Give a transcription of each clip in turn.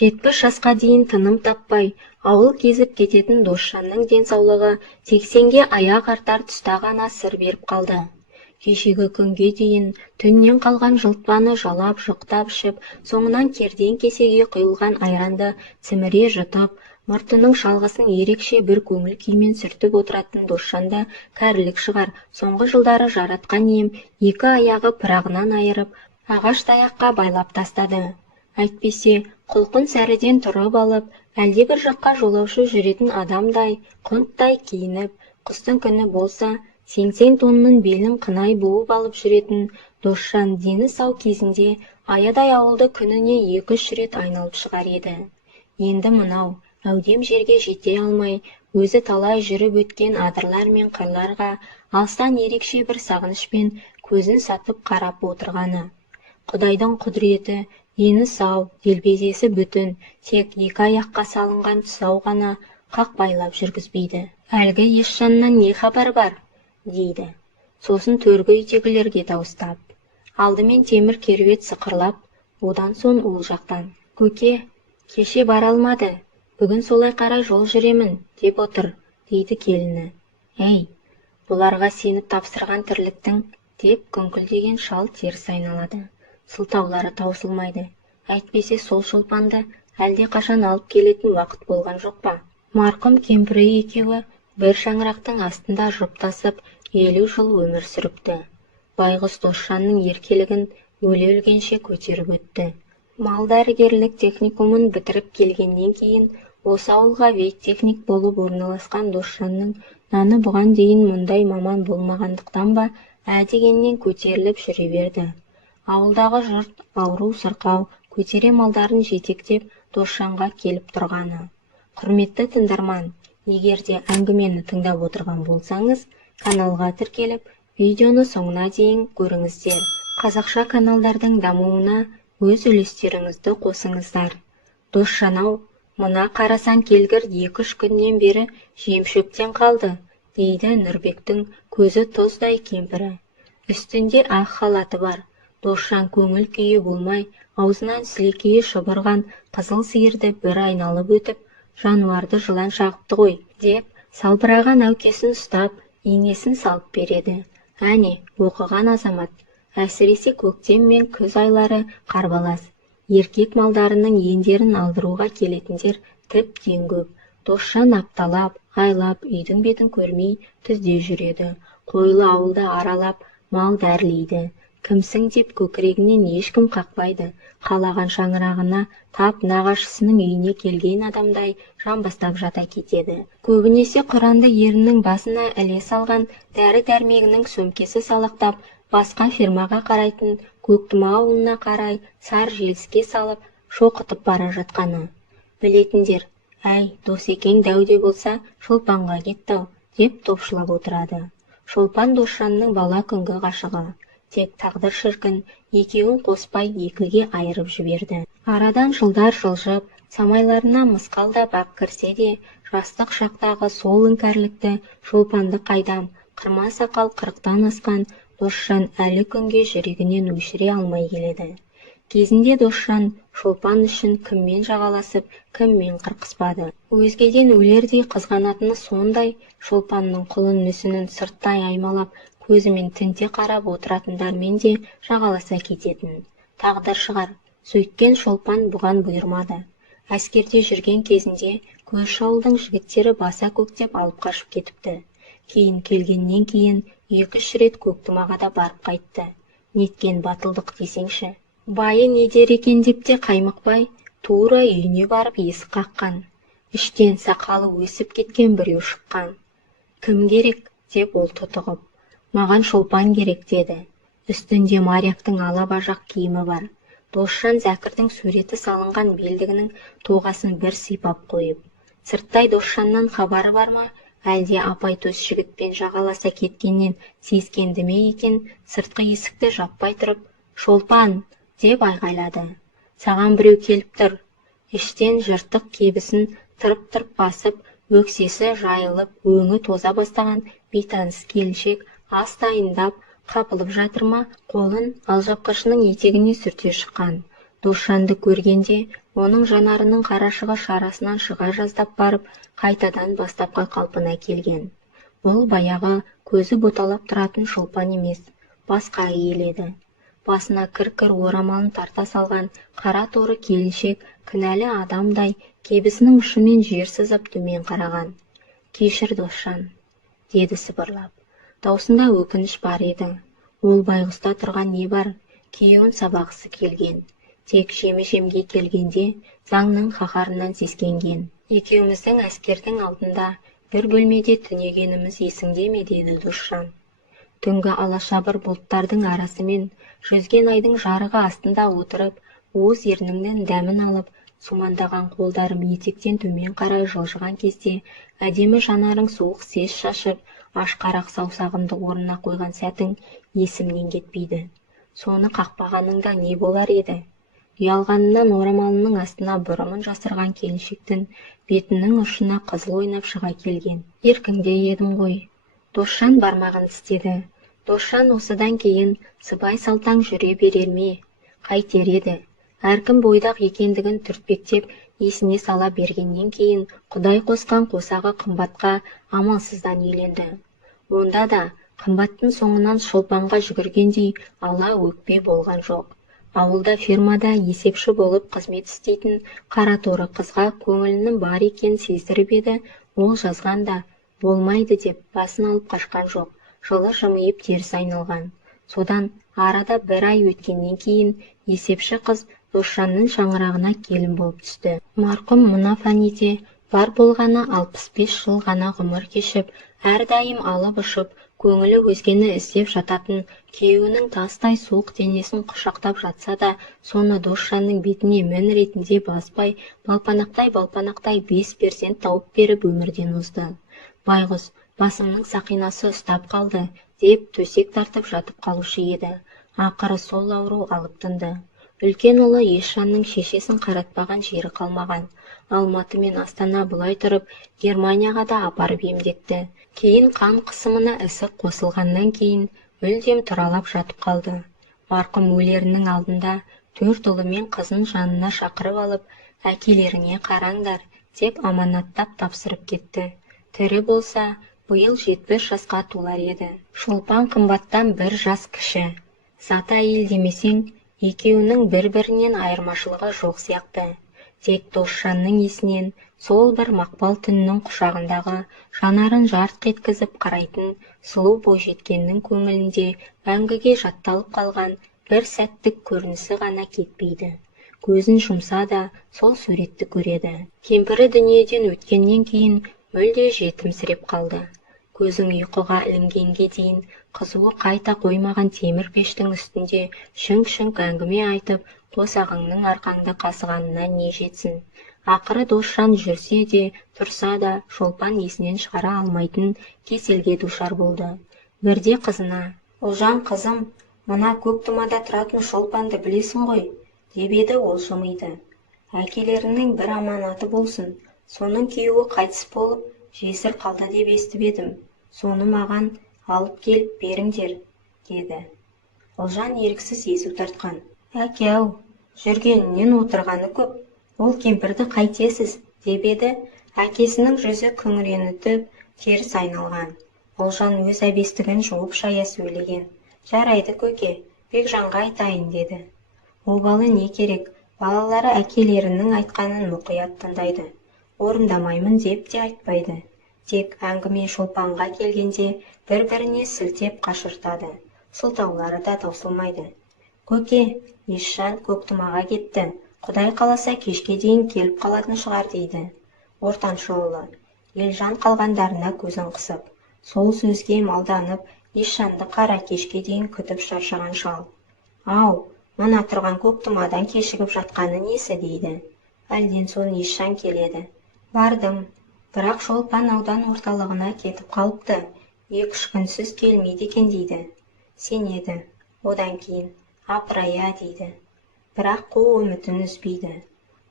70 жасқа дейін тыным таппай, ауыл кезіп кететін Досжанның денсаулығы 80-ге аяқ артар тұста ғана сыр беріп қалды. Кешегі күнге дейін түннен қалған жылтпаны жалап жұқтап ішіп, соңынан керден кесеге құйылған айранды сіміре жұтып, мұртының шалғысын ерекше бір көңіл күймен сүртіп отыратын Досжанда кәрілік шығар. Соңғы жылдары жаратқан ием екі аяғы пырағынан айырып, ағаш таяққа байлап тастады. Әйтпесе, құлқын сәріден тұрып алып, әлде бір жаққа жолаушы жүретін адамдай, құнттай киініп, қыстың күні болса, сеңсең тонның белін қынай буып алып жүретін Досжан дені сау кезінде аядай ауылды күніне 2-3 рет айналып шығар еді. Енді мынау, әудем жерге жете алмай, өзі талай жүріп өткен адырлар мен қырларға алыстан ерекше бір сағынышпен көзін сатып қарап отырғаны. Құдайдың құдіреті, ені сау, делбезесі бүтін, тек екі аяққа салынған тұсау ғана қақ байлап жүргізбейді. Әлгі Есжаннан не хабар бар? Дейді. Сосын төргі үйдегілерге дауыстап. Алдымен темір керует сықырлап, одан соң ол жақтан. Көке, кеше бара алмады, бүгін солай қарай жол жүремін, деп отыр, дейді келіні. Әй, бұларға сеніп тапсырған тірліктің, деп күңкілдеген шал теріс айналады. Сылтаулары таусылмайды. Әйтпесе сол шолпанды әлде қашан алып келетін уақыт болған жоқ па? Марқұм кемпірі екеуі бір шаңырақтың астында жұптасып 50 жыл өмір сүріпті. Байғұс Досжанның еркелігін өле-өлгенше көтеріп өтті. Мал дәрігерлік техникумын бітіріп келгеннен кейін осы ауылға веттехник болып орналасқан Досжанның наны бұған дейін мұндай маман болмағандықтан ба, дегеннен көтеріліп жүре берді. Ауылдағы жұрт ауру сырқау, көтере малдарын жетектеп Досжанға келіп тұрғаны. Құрметті тыңдарман, егер де әңгімені тыңдап отырған болсаңыз, каналға тіркеліп, видеоны соңына дейін көріңіздер. Қазақша каналдардың дамуына өз үлестеріңізді қосыңыздар. Досжан-ау, мына қарасан келгір 2-3 күннен бері жем-шөптен қалды, дейді Нұрбектің көзі тұздай кемпірі. Үстінде ақ халаты бар. Досжан көңіл күйі болмай, аузынан сілекейі шұбырған қызыл сиырды бір айналып өтіп, жануарды жылан шағыпты ғой, деп салбыраған әукесін ұстап, инесін салып береді. Әне, оқыған азамат, әсіресе көктем мен күз айлары қарбалас. Еркек малдарының ендерін алдыруға келетіндер тіптен көп. Досжан апталап, айлап, үйдің бетін көрмей түзде жүреді. Қойлы ауылды аралап, мал дәрлейді. Кімсің деп көкірегінен ешкім қақпайды. Қалаған шаңырағына тап нағашысының үйіне келген адамдай жамбастап жата кетеді. Көбінесе құранды ерінің басына іле салған дәрі-дәрмегінің сөмкесі салақтап, басқа фермаға қарайтын Көктұма ауылына қарай сар желіске салып, шоқытып бара жатқаны. Білетіндер, әй, Досекең дәуде болса, Шолпанға кеттау, деп топшылап отырады. Шолпан Досжанның бала күнгі ғашығы. Тек тағдыр шіркін, екеуін қоспай екіге айырып жіберді. Арадан жылдар жылжып, самайларына мысқалда бақ кірсе де, жастық шақтағы сол іңкәрлікті Шолпанды қайдам, қырма сақал 40-тан асқан Досжан әлі күнге жүрегінен өшіре алмай келеді. Кезінде Досжан Шолпан үшін кіммен жағаласып, кіммен қырқыспады. Өзгеден өлердей қызғанатыны сондай, Шолпанның құлын мүсінін сырттай аймалап, көзімен тінте қарап отыратындармен де жағаласа кететін. Тағдыр шығар, сөйткен Шолпан бұған бұйырмады. Әскерде жүрген кезінде көрші ауылдың жігіттері баса көктеп алып қашып кетіпті. Кейін келгеннен кейін 2-3 рет Көктұмаға да барып қайтты. Неткен батылдық десеңші. Байы не дер екен деп те қаймықпай, тура үйіне барып есік қаққан. Іштен сақалы өсіп кеткен біреу шыққан. Кім керек деп ол тұтығып. Маған Шолпан керек деді. Үстінде Марияктың ала бажақ киімі бар. Досжан Зәкірдің суреті салынған белдігінің тоғасын бір сипап қойып. Сырттай Досжаннан хабары бар ма, әлде апайтөс жігітпен жағаласа кеткеннен сезгенді ме екен, сыртқы есікті жаппай тұрып, Шолпан, деп айғайлады. Саған біреу келіп тұр. Іштен жыртық кебісін тырып-тырып басып, өксесі жайылып, өңі тоза бастаған бейтаныс келіншек ас дайындап, қапылып жатыр ма, қолын алжапқышының етегіне сүрте шыққан. Досжанды көргенде, оның жанарының қарашығы шарасынан шыға жаздап барып, қайтадан бастапқы қалпына келген. Бұл баяғы көзі боталап тұратын Шолпан емес, басқа әйел еді. Басына кір-кір орамалын тарта салған қара торы келіншек кінәлі адамдай кебісінің ұшымен жер сызып төмен қараған. «Кешір, Досжан», деді сыбырлап. Даусында өкініш бар еді. Ол байғұста тұрған не бар? Күйеуін сабағысы келген. Тек жемі-жемге келгенде заңның қаһарынан сескенген. «Екеуміздің әскердің алдында бір бөлмеде түнегеніміз есіңде ме?» деді Досжан. Түнгі алашабыр бұлттардың арасымен жүзген айдың жарығы астында отырып, уыз ерніңнің дәмін алып, сумаңдаған қолдарым етектен төмен қарай жылжыған кезде, әдемі жанарың суық сес шашып, ашқарақ саусағымды орнына қойған сәтің есімнен кетпейді. Соны қақпағаныңда не болар еді? Ұялғанынан орамалының астына бұрымын жасырған келіншектің бетінің ұшына қызыл ойнап шыға келген. «Еркіңде едім ғой». Досжан бармағын тістеді. Досжан осыдан кейін сыбай салтаң жүре берер ме? Қайтер еді? Әркім бойдақ екендігін түртпектеп есіне сала бергеннен кейін Құдай қосқан қосағы қымбатқа амалсыздан үйленді. Онда да қымбаттың соңынан Шолпанға жүгіргендей ала өкпе болған жоқ. Ауылда фермада есепші болып қызмет істейтін қара торы қызға көңілінің бар екенін сездіріп еді, ол жазғанда болмайды деп басын алып қашқан жоқ. Жылы жымиып теріс айналған. Содан арада бір ай өткеннен кейін есепші қыз Досжанның шаңырағына келін болып түсті. Марқұм мына фәниде бар болғаны 65 жыл ғана ғұмыр кешіп, әрдайым алып ұшып, көңілі өзгені іздеп жататын күйеуінің тастай суық денесін құшақтап жатса да, соны Досжанның бетіне мін ретінде баспай, балпанақтай 5 перзент тауып беріп өмірден озды. Байғұс, басымның сақинасы ұстап қалды, деп төсек тартып жатып қалушы еді. Ақыры сол ауру алып тынды. Үлкен ұлы Есжанның шешесін қаратпаған жері қалмаған. Алматы мен Астана бұлай тұрып, Германияға да апарып емдетті. Кейін қан қысымына ісік қосылғаннан кейін мүлдем тұралап жатып қалды. Марқұм өлерінің алдында 4 ұлы мен қызын жанына шақырып алып, әкелеріңе қараңдар, деп аманаттап тапсырып кетті. Тірі болса, биыл 70 жасқа толар еді. Шолпан қымбаттан 1 жас кіші. Заты әйел демесең, екеуінің бір-бірінен айырмашылығы жоқ сияқты. Тек Досжанның есінен сол бір мақпал түннің құшағындағы жанарын жарқ еткізіп қарайтын сұлу бойжеткеннің көңілінде мәңгіге жатталып қалған бір сәттік көрінісі ғана кетпейді. Көзін жұмса да сол суретті көреді. Кемпірі дүниеден өткеннен кейін мүлде жетімсіреп қалды. Көзің ұйқыға ілінгенге дейін қызуы қайта қоймаған темір пештің үстінде шүңк-шүңк әңгіме айтып, қосағыңның арқаңды қасығанына не жетсін. Ақыры Досжан жүрсе де, тұрса да, Шолпан есінен шығара алмайтын кеселге душар болды. Бірде қызына: «Ұлжан қызым, мына көк тұмада тұратын Шолпанды білесің ғой?» деп еді. Ол жымиды. «Әкелеріңнің бір аманаты болсын. Соның күйеуі қайтыс болып, жесір қалды деп естіп едім. Соны маған алып келіп беріңдер», деді. Ұлжан еріксіз езу тартқан. «Әке-ау, жүргенінен отырғаны көп. Ол кемпірді қайтесіз?» деп еді. Әкесінің жүзі күңіренітіп, теріс айналған. Ұлжан өз әбестігін жуып шая сөйлеген. «Жарайды көке, Бекжанға айтайын», деді. Обалы не керек? Балалары әкелерінің айтқанын мұқият тыңдайды. Орындамаймын деп те айтпайды. Тек әңгіме Шолпанға келгенде бір-біріне сілтеп қашыртады. Сылтаулары да таусылмайды. «Көке, Есжан Көктұмаға кетті. Құдай қаласа кешке дейін келіп қалатын шығар», дейді. Ортаншы ұлы Елжан қалғандарына көзін қысып, сол сөзге малданып, Есжанды қара кешке дейін күтіп шаршаған шал. «Ау, мына тұрған Көктұмадан кешігіп жатқаны несі?» дейді. Әлден соң Есжан келеді. «Бардым, бірақ Шолпан аудан орталығына кетіп қалыпты. 2-3 күнсіз келмейді екен», дейді. Сенеді. Одан кейін: «Апырая», дейді. Бірақ қу үмітін үзбейді.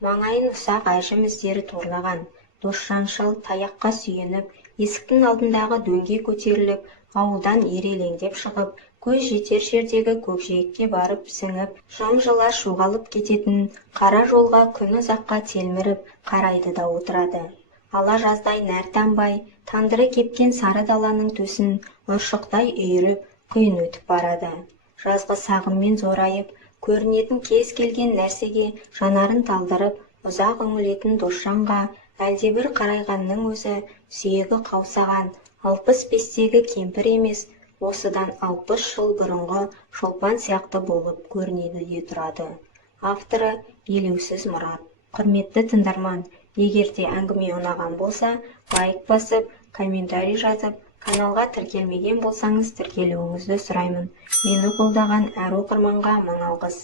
Маңайын ұсақ әжім іздері торлаған. Досжан шал таяққа сүйеніп, есіктің алдындағы дөңге көтеріліп, ауылдан ерелеңдеп шығып, көз жетер жердегі көкжиекке барып сіңіп, жым-жылас жоғалып кететін қара жолға күн ұзаққа телміріп қарайды да отырады. Ала жаздай нәр тамбай, тандыры кепкен сары даланың төсін ұршықтай үйіріп, құйын өтіп барады. Жазғы сағыммен зорайып, көрінетін кез келген нәрсеге жанарын талдырып, ұзақ үңілетін досжанға әлдебір қарайғанның өзі сүйегі қаусаған 65-тегі кемпір емес, осыдан 60 жыл бұрынғы шолпан сияқты болып көрінеді де тұрады. Авторы Елеусіз Мұрат. Құрметті тыңдарман, егер де әңгіме ұнаған болса, лайк басып, комментарий жазып, каналға тіркелмеген болсаңыз тіркелуіңізді сұраймын. Мені қолдаған әр оқырманға мың алғыс.